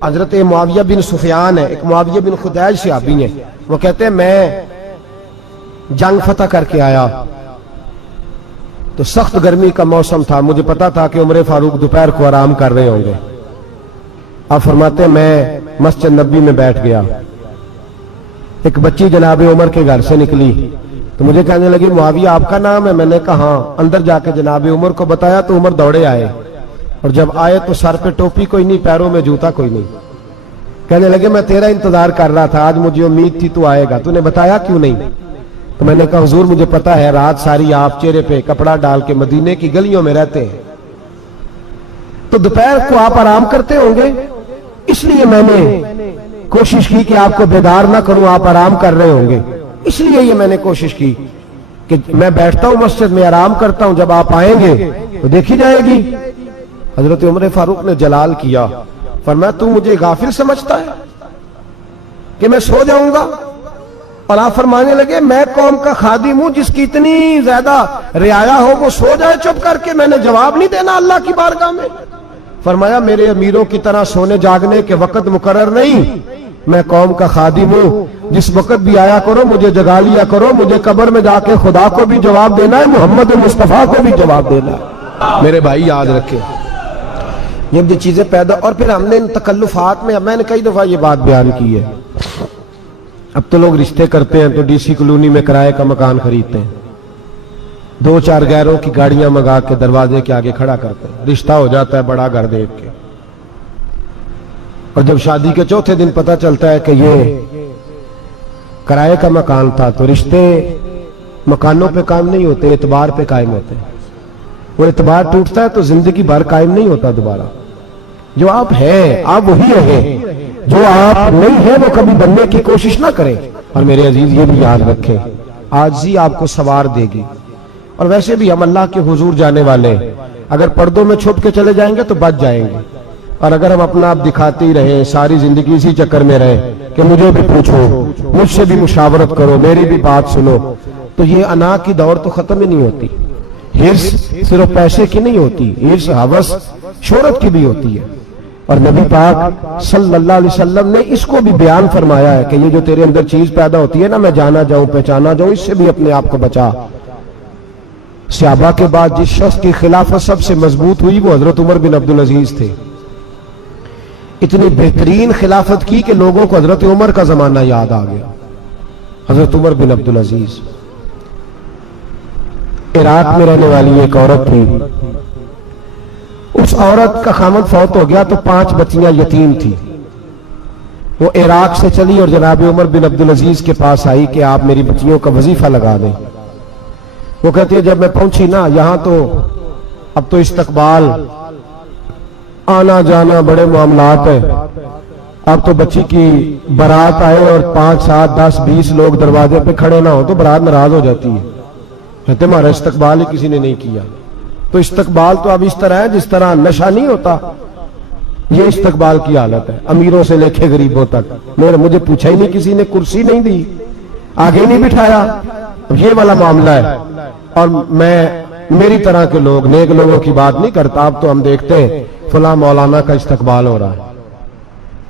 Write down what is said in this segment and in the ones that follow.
حضرت معاویہ بن سفیان ہے، ایک معاویہ بن خدیج صحابی ہیں، وہ کہتے ہیں میں جنگ فتح کر کے آیا تو سخت گرمی کا موسم تھا، مجھے پتا تھا کہ عمر فاروق دوپہر کو آرام کر رہے ہوں گے۔ آپ فرماتے ہیں میں مسجد نبی میں بیٹھ گیا، ایک بچی جناب عمر کے گھر سے نکلی تو مجھے کہنے لگی معاویہ آپ کا نام ہے؟ میں نے کہا ہاں۔ اندر جا کے جناب عمر کو بتایا تو عمر دوڑے آئے، اور جب آئے تو سر پہ ٹوپی کوئی نہیں، پیروں میں جوتا کوئی نہیں۔ کہنے لگے میں تیرا انتظار کر رہا تھا، آج مجھے امید تھی تو آئے گا، تو نے بتایا کیوں نہیں؟ تو میں نے کہا حضور مجھے پتا ہے رات ساری آپ چہرے پہ کپڑا ڈال کے مدینے کی گلیوں میں رہتے ہیں، تو دوپہر کو آپ آرام کرتے ہوں گے، اس لیے میں نے کوشش کی کہ آپ کو بیدار نہ کروں، آپ آرام کر رہے ہوں گے، اس لیے یہ میں نے کوشش کی کہ میں بیٹھتا ہوں مسجد میں آرام کرتا ہوں، جب آپ آئیں گے تو دیکھی جائے گی۔ حضرت عمر فاروق نے جلال کیا، فرمایا تو مجھے غافل سمجھتا ہے کہ میں سو جاؤں گا؟ اور آپ فرمانے لگے میں قوم کا خادم ہوں، جس کی اتنی زیادہ رعایا ہو وہ سو جائے چپ کر کے، میں نے جواب نہیں دینا اللہ کی بارگاہ میں؟ فرمایا میرے امیروں کی طرح سونے جاگنے کے وقت مقرر نہیں، میں قوم کا خادم ہوں، جس وقت بھی آیا کرو مجھے جگا لیا کرو، مجھے قبر میں جا کے خدا کو بھی جواب دینا ہے، محمد مصطفیٰ کو بھی جواب دینا ہے۔ میرے بھائی یاد رکھیں یہ چیزیں پیدا، اور پھر ہم نے ان تکلفات میں، میں نے کئی دفعہ یہ بات بیان کی ہے، اب تو لوگ رشتے کرتے ہیں تو ڈی سی کالونی میں کرائے کا مکان خریدتے ہیں، 2-4 غیروں کی گاڑیاں منگا کے دروازے کے آگے کھڑا کرتے ہیں، رشتہ ہو جاتا ہے بڑا گھر دیکھ کے، اور جب شادی کے چوتھے دن پتہ چلتا ہے کہ یہ کرائے کا مکان تھا، تو رشتے مکانوں پہ قائم نہیں ہوتے، اعتبار پہ قائم ہوتے ہیں۔ وہ اعتبار ٹوٹتا ہے تو زندگی بھر قائم نہیں ہوتا دوبارہ۔ جو آپ ہیں آپ وہی رہیں، جو آپ نہیں ہیں وہ کبھی بننے کی کوشش نہ کریں۔ اور میرے عزیز یہ بھی یاد رکھیں عاجزی آپ کو سوار دے گی، اور ویسے بھی ہم اللہ کے حضور جانے والے، اگر پردوں میں چھپ کے چلے جائیں گے تو بچ جائیں گے، اور اگر ہم اپنا آپ دکھاتے ہی رہیں ساری زندگی اسی چکر میں رہیں کہ مجھے بھی پوچھو، مجھ سے بھی مشاورت کرو، میری بھی بات سنو، تو یہ انا کی دور تو ختم ہی نہیں ہوتی۔ ہرس صرف پیسے کی نہیں ہوتی، ہرس ہوس شہرت کی بھی ہوتی ہے، اور نبی پاک صلی اللہ علیہ وسلم نے اس کو بھی بیان فرمایا ہے کہ یہ جو تیرے اندر چیز پیدا ہوتی ہے نا، میں جانا جاؤں پہچانا جاؤں، اس سے بھی اپنے آپ کو بچا۔ صحابہ کے بعد جس شخص کی خلافت سب سے مضبوط ہوئی وہ حضرت عمر بن عبدالعزیز تھے۔ اتنی بہترین خلافت کی کہ لوگوں کو حضرت عمر کا زمانہ یاد آ گیا۔ حضرت عمر بن عبدالعزیز عراق میں رہنے والی ایک عورت تھی، اس عورت کا خامد فوت ہو گیا تو 5 بچیاں یتیم تھی، وہ عراق سے چلی اور جناب عمر بن عبدالعزیز کے پاس آئی کہ آپ میری بچیوں کا وظیفہ لگا دیں۔ وہ کہتی ہے جب میں پہنچی نا یہاں تو اب تو استقبال، آنا جانا بڑے معاملات ہیں، اب تو بچی کی برات آئے اور 5 7 10 20 لوگ دروازے پہ کھڑے نہ ہو تو برات ناراض ہو جاتی ہے، کہتے ہمارا استقبال ہی کسی نے نہیں کیا۔ تو استقبال تو اب اس طرح ہے جس طرح نشہ نہیں ہوتا، یہ استقبال کی حالت ہے، امیروں سے لے کے غریبوں تک۔ مجھے پوچھا ہی نہیں کسی نے، کرسی نہیں دی، آگے نہیں بٹھایا، یہ والا معاملہ ہے۔ اور میں میری طرح کے لوگ، نیک لوگوں کی بات نہیں کرتا، اب تو ہم دیکھتے ہیں فلاں مولانا کا استقبال ہو رہا ہے،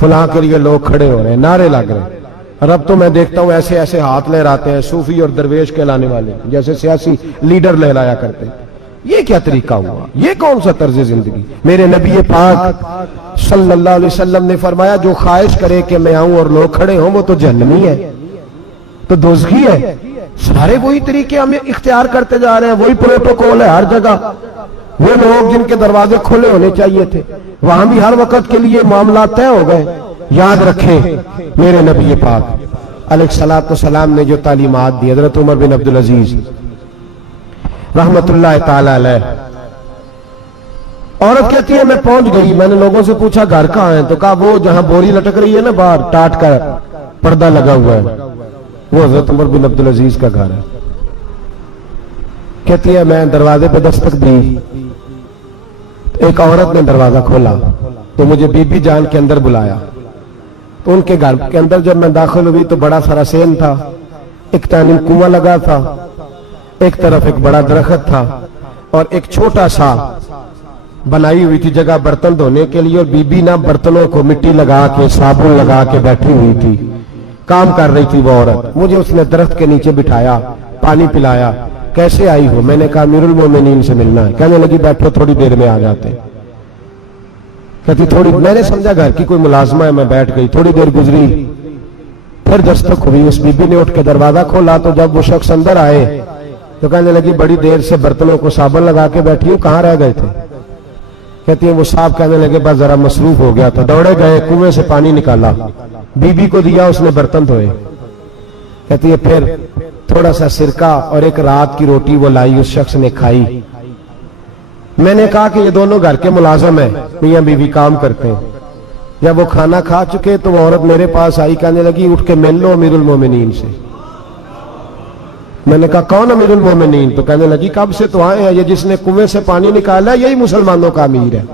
فلاں کے لیے لوگ کھڑے ہو رہے ہیں، نعرے لگ رہے ہیں، اور اب تو میں دیکھتا ہوں ایسے ایسے ہاتھ لہراتے ہیں صوفی اور درویش کہلانے والے، جیسے سیاسی لیڈر لہرایا کرتے ہیں۔ یہ کیا طریقہ ہوا؟ یہ کون سا طرز زندگی؟ میرے نبی پاک صلی اللہ علیہ وسلم نے فرمایا جو خواہش کرے کہ میں آؤں اور لوگ کھڑے ہوں وہ تو جہنمی ہے، تو دوزخی ہے۔ سارے وہی طریقے ہم اختیار کرتے جا رہے ہیں، وہی پروٹوکول ہے ہر جگہ۔ وہ لوگ جن کے دروازے کھلے ہونے چاہیے تھے وہاں بھی ہر وقت کے لیے معاملات طے ہو گئے۔ یاد رکھیں میرے نبی پاک علیہ الصلوۃ والسلام نے جو تعلیمات دی، حضرت عمر بن عبدالعزیز رحمت اللہ تعالی علیہ، عورت کہتی ہے میں پہنچ گئی، میں نے لوگوں سے پوچھا گھر کہاں ہے، تو کہا وہ جہاں بوری لٹک رہی ہے نا باہر ٹاٹ کا پردہ لگا ہوا ہے وہ حضرت عمر بن عبدالعزیز کا گھر ہے۔ کہتی ہے میں دروازے پہ دستک دی، ایک عورت نے دروازہ کھولا تو مجھے بی بی جان کے اندر بلایا، تو ان کے گھر کے اندر جب میں داخل ہوئی تو بڑا سارا سین تھا، ایک جانب کنواں لگا تھا، ایک طرف ایک بڑا درخت تھا، اور ایک چھوٹا سا बनाई हुई थी जगह बर्तन धोने के लिए, और बीबी ना बर्तनों को मिट्टी लगा के साबुन लगा के बैठी हुई थी, काम कर रही थी वो औरत। मुझे उसने दरख्त के नीचे बिठाया, पानी पिलाया। कैसे आई हो? मैंने कहा अमीरुल मोमिनीन से मिलना है। कहने लगी बैठो, थोड़ी देर में आ जाते। कहती थोड़ी, मैंने समझा घर की कोई मुलाजमा है, मैं बैठ गई। थोड़ी देर गुजरी, फिर दस्तक हुई। उस बीबी ने उठ के दरवाजा खोला तो जब वो शख्स अंदर आए तो कहने लगी बड़ी देर से बर्तनों को साबुन लगा के बैठी हूं, कहां रह गए थे? कहती है वो साहब कहने लगे बस जरा मसरूफ हो गया था, दौड़े गए, कुएं से पानी निकाला, बीबी को दिया, उसने बर्तन धोए। कहती है फिर थोड़ा सा सिरका और एक रात की रोटी वो लाई, उस शख्स ने खाई। मैंने कहा कि ये दोनों घर के मुलाजिम हैं, मियां बीवी काम करते हैं। जब वो खाना खा चुके तो वो औरत मेरे पास आई, कहने लगी उठ के मिल लो अमीरुल मोमिनीन से। मैंने कहा कौन अमीरुल मोमिनीन? तो कहने लगी कब से तो आए हैं, ये जिसने कुएं से पानी निकाला यही मुसलमानों का अमीर है,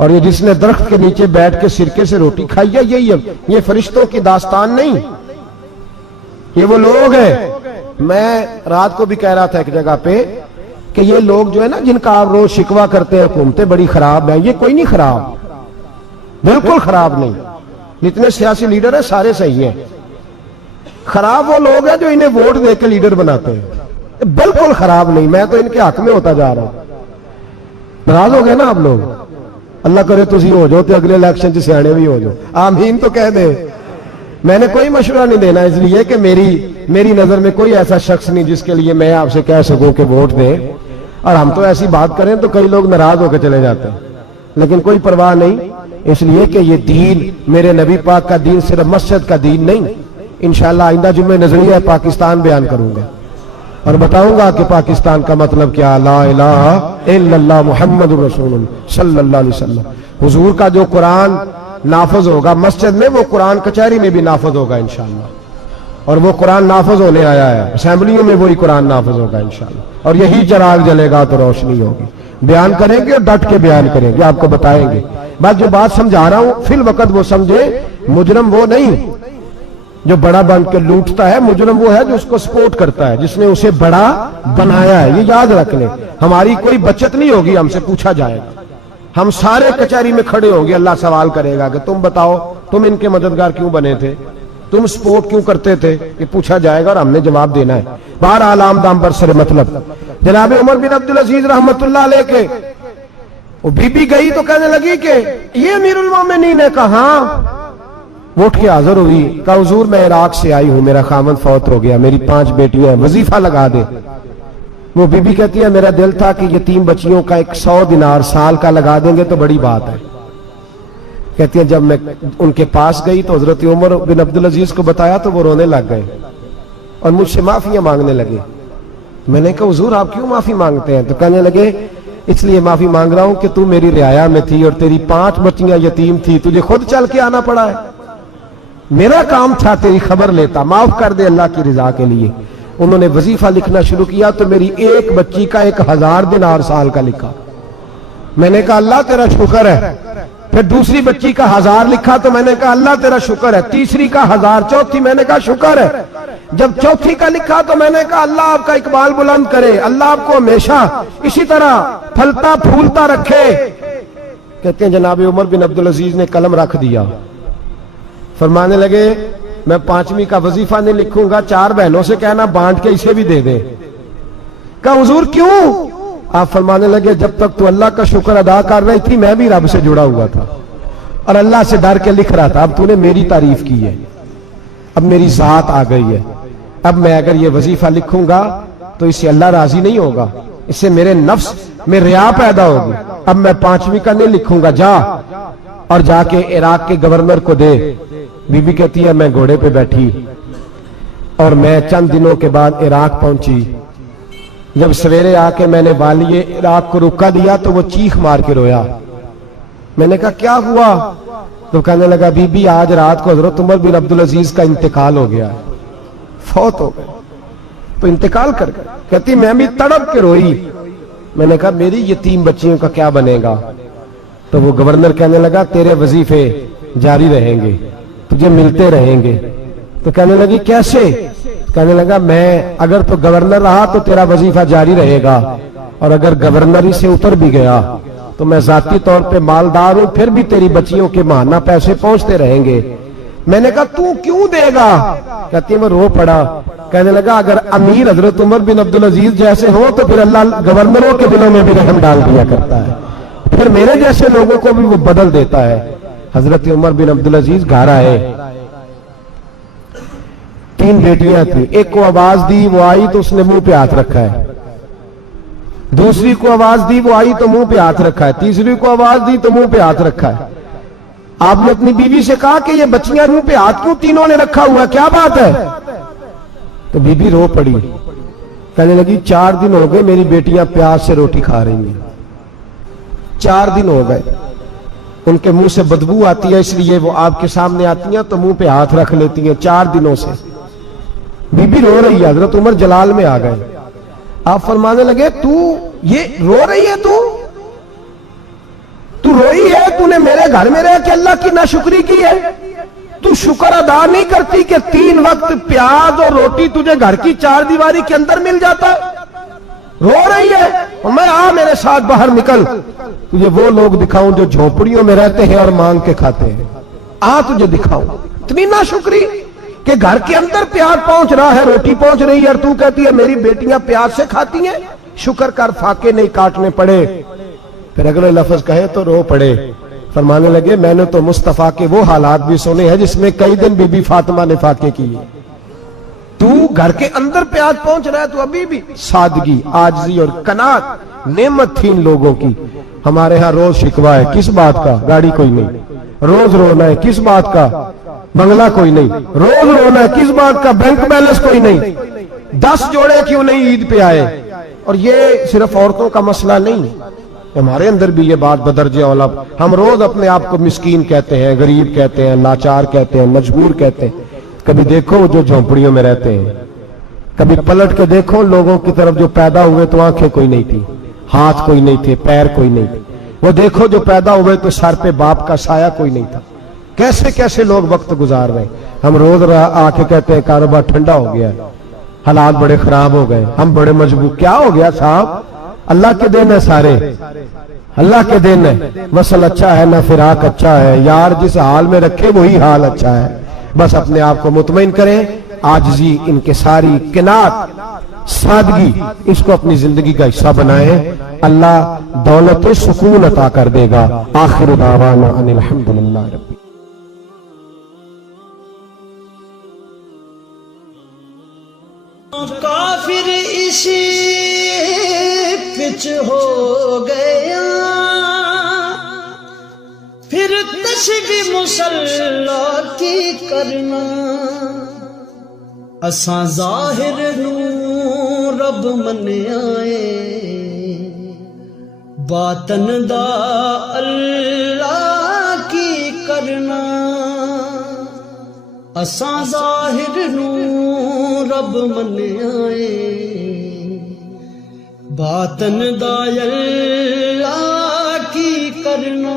और ये जिसने दरख्त के नीचे बैठ के सिरके से रोटी खाई है यही है। ये फरिश्तों की दास्तान नहीं, ये वो लोग हैं। मैं रात को भी कह रहा था एक जगह पे कि ये लोग जो है ना, जिनका आप रोज शिकवा करते हैं हुकूमतें बड़ी खराब है, ये कोई नहीं खराब, बिल्कुल खराब नहीं। जितने सियासी लीडर हैं सारे सही हैं। खराब वो लोग हैं जो इन्हें वोट देकर लीडर बनाते हैं, बिल्कुल खराब नहीं। मैं तो इनके हक में होता जा रहा हूं। नाराज हो गए ना आप लोग? अल्लाह करे तुसी हो जाओ तो अगले इलेक्शन च सियाने भी हो जाओ, आमीन तो कह दे। मैंने कोई मशवरा नहीं देना, इसलिए कि मेरी नजर में कोई ऐसा शख्स नहीं जिसके लिए मैं आपसे कह सकूं कि वोट दे। और हम तो ऐसी बात करें तो कई लोग नाराज होकर चले जाते हैं, लेकिन कोई परवाह नहीं, इसलिए कि ये दीन मेरे नबी पाक का दीन सिर्फ मस्जिद का दीन नहीं। इंशाअल्लाह आइंदा जुम्मे नजरिया पाकिस्तान बयान करूंगा और बताऊंगा कि पाकिस्तान का मतलब क्या, ला इलाहा इल्लल्लाह मुहम्मदुर रसूलुल्लाह सल्लल्लाहु अलैहि वसल्लम। हुजूर का जो कुरान नाफज होगा मस्जिद में, वो कुरान कचहरी में भी नाफज होगा इंशाअल्लाह। और वो कुरान नाफज होने आया है, असेंबलियों में वही कुरान नाफज होगा इंशाअल्लाह। और यही चराग जलेगा तो रोशनी होगी। बयान करेंगे और डट के बयान करेंगे, आपको बताएंगे। बस जो बात समझा रहा हूं फिल वक्त वो समझे, मुजरम वो नहीं जो बड़ा बन के लूटता है, मुजरम वो है जो उसको सपोर्ट करता है, जिसने उसे बड़ा बनाया है। ये याद रख ले, हमारी कोई बचत नहीं होगी, हमसे पूछा जाएगा। हम सारे कचहरी में खड़े होंगे, अल्लाह सवाल करेगा कि तुम बताओ तुम इनके मददगार क्यों बने थे, तुम सपोर्ट क्यों करते थे, ये पूछा जाएगा और हमने जवाब देना है। बहरहाल आमदाम बरसर मतलब जनाब उमर बिन अब्दुल अजीज रहमतुल्लाह अलैह के वो बीबी गई तो कहने लगी कि ये अमीरुल मोमिनीन ने कहा, वो उठ के हाजिर हुई, कहा हुजूर मैं इराक से आई हूं, मेरा खामन फौत हो गया, मेरी 5 बेटियां हैं, वजीफा लगा दे। वो बीबी कहती है मेरा दिल था कि यतीम बच्चियों का 100 दिनार साल का लगा देंगे तो बड़ी बात है। कहती है जब मैं उनके पास गई तो हजरत उमर बिन अब्दुल अजीज को बताया तो वो रोने लग गए और मुझसे माफियां मांगने लगे। मैंने कहा हुजूर आप क्यों माफी मांगते हैं? तो कहने लगे इसलिए माफी मांग रहा हूं कि तू मेरी रियाया में थी और तेरी 5 बच्चियां यतीम थी, तुझे खुद चल के आना पड़ा है, मेरा काम था तेरी खबर लेता, माफ कर दे अल्लाह की रिजा के लिए। उन्होंने वजीफा लिखना शुरू किया तो मेरी एक बच्ची का 1000 दिनार साल का लिखा। मैंने कहा अल्लाह तेरा शुक्र है। फिर दूसरी बच्ची का 1000 लिखा तो मैंने कहा अल्लाह तेरा शुक्र है। तीसरी का 1000, चौथी मैंने कहा शुक्र है। जब चौथी का लिखा तो मैंने कहा अल्लाह आपका इकबाल बुलंद करे, अल्लाह आपको हमेशा इसी तरह फलता फूलता रखे। कहते हैं जनाब उमर बिन अब्दुल अजीज ने कलम रख दिया, फरमाने लगे मैं 5वीं का वजीफा नहीं लिखूंगा, 4 बहनों से कहना बांट के इसे भी दे दे। कहा हुजूर क्यों? आप फरमाने लगे जब तक तू अल्लाह का शुक्र अदा कर रही थी मैं भी रब से जुड़ा हुआ था और अल्लाह से डर के लिख रहा था। अब तूने मेरी तारीफ की है, अब मेरी जात आ गई है, अब मैं अगर ये वजीफा लिखूंगा तो इससे अल्लाह राजी नहीं होगा, इससे मेरे नफ्स में रिया पैदा होगी। अब मैं 5वीं का नहीं लिखूंगा, जा और जाके इराक के गवर्नर को दे। बीबी कहती है मैं घोड़े पे बैठी और मैं चंद दिनों के बाद इराक पहुंची। जब सवेरे आके मैंने वालिए इराक को रुका दिया तो वो चीख मार के रोया। मैंने कहा क्या हुआ? तो कहने लगा बीबी आज रात को हजरत उमर बिन अब्दुल अजीज का इंतकाल हो गया, फौत हो गए, तो इंतकाल कर गए। कहती मैं भी तड़प के रोई। मैंने कहा मेरी यतीम बच्चियों का क्या बनेगा? तो वो गवर्नर कहने लगा तेरे वजीफे जारी रहेंगे, तुझे मिलते रहेंगे। तो कहने लगी कैसे? कहने लगा मैं अगर तो गवर्नर रहा तो तेरा वजीफा जारी रहेगा और अगर गवर्नरी से उतर भी गया तो मैं जाती तौर पे मालदार हूं, फिर भी तेरी बच्चियों के माहाना पैसे पहुंचते रहेंगे। मैंने कहा तू क्यों देगा? कहती मैं रो पड़ा। कहने लगा अगर अमीर हजरत उमर बिन अब्दुल अजीज जैसे हो तो फिर अल्लाह गवर्नरों के दिलों में भी रहम डाल दिया करता है, फिर मेरे जैसे लोगों को भी वो बदल देता है। हजरत उमर बिन अब्दुल अजीज घर आए, 3 बेटियां थी। एक को आवाज दी, वो आई तो उसने मुंह पे हाथ रखा है। दूसरी को आवाज दी, वो आई तो मुंह पे हाथ रखा है। तीसरी को आवाज दी तो मुंह पे हाथ रखा है। आपने अपनी बीवी से कहा कि ये बच्चियां मुंह पे हाथ क्यों तीनों ने रखा हुआ, क्या बात है? तो बीबी रो पड़ी, कहने लगी 4 दिन हो गए मेरी बेटियां प्यास से रोटी खा रही हैं। 4 दिन हो गए, उनके मुंह से बदबू आती है, इसलिए वो आपके सामने आती हैं तो मुंह पे हाथ रख लेती हैं। 4 दिनों से बीबी रो रही है। हजरत उमर जलाल में आ गए। आप फरमाने लगे तू ये रो रही है, तू रोई है, तूने मेरे घर में रह के अल्लाह की नाशुक्री की है, तू शुक्र अदा नहीं करती कि 3 वक्त प्याज और रोटी तुझे घर की 4 दीवारी के अंदर मिल जाता है? रो रही है। और मैं आ मेरे साथ बाहर निकल, तुझे वो लोग दिखाऊं जो झोपड़ियों में रहते हैं और मांग के खाते हैं। आ तुझे दिखाऊं। इतनी नाशुक्री कि घर के अंदर प्याज पहुंच रहा है, रोटी पहुंच रही है, और तू कहती है मेरी बेटियां प्याज से खाती हैं, शुक्र कर फाके नहीं काटने पड़े। फिर अगले लफ्ज कहे तो रो पड़े। फरमाने लगे मैंने तो मुस्तफा के वो हालात भी सुने हैं जिसमें कई दिन बीबी फातिमा ने फाके किए। तू घर के अंदर प्याज पहुंच रहा है, तो अभी भी सादगी, आजिज़ी और कनात नेमत थी इन लोगों की। हमारे यहाँ रोज शिकवा है, किस बात का? गाड़ी कोई नहीं। रोज रोना है, किस बात का? बंगला कोई नहीं। रोज रोना है, किस बात का? बैंक बैलेंस कोई नहीं। 10 जोड़े क्यों नहीं ईद पे आए? और ये सिर्फ औरतों का मसला नहीं, हमारे अंदर भी ये बात बदर्जे औला। हम रोज अपने आप को मिस्कीन कहते हैं, गरीब कहते हैं, लाचार कहते हैं, मजबूर कहते हैं। कभी देखो जो झोंपड़ियों में रहते हैं, कभी पलट के देखो लोगों की तरफ जो पैदा हुए तो आंखें कोई नहीं थी, हाथ कोई नहीं थे, पैर कोई नहीं थे। वो देखो जो पैदा हुए तो सर पे बाप का साया कोई नहीं था। कैसे कैसे लोग वक्त गुजार रहे। हम रोज आके कहते हैं कारोबार ठंडा हो गया, हालात बड़े खराब हो गए, हम बड़े मजबूर। क्या हो गया साहब? अल्लाह के दिन है सारे, अल्लाह के दिन है। मसल अच्छा है ना फिराक अच्छा है, यार जिस हाल में रखे वही हाल अच्छा है। बस अपने आप को मुतमईन करें, आजिज़ी, इनकिसारी, किनात, सादगी, इसको अपनी जिंदगी का हिस्सा बनाएं। अल्लाह दौलत सुकून अता कर देगा। आखिर दावाना अनिल हम्दुलिल्लाह रब्बिल काफिर इसी पिच हो गया, फिर तशबी मुसल्ला की करना। असां जाहिर नू रब मन्याए, बातन दा अल्लाह की करना। असां जाहिर नू रब मन्याए, बातन दा अल्लाह की करना।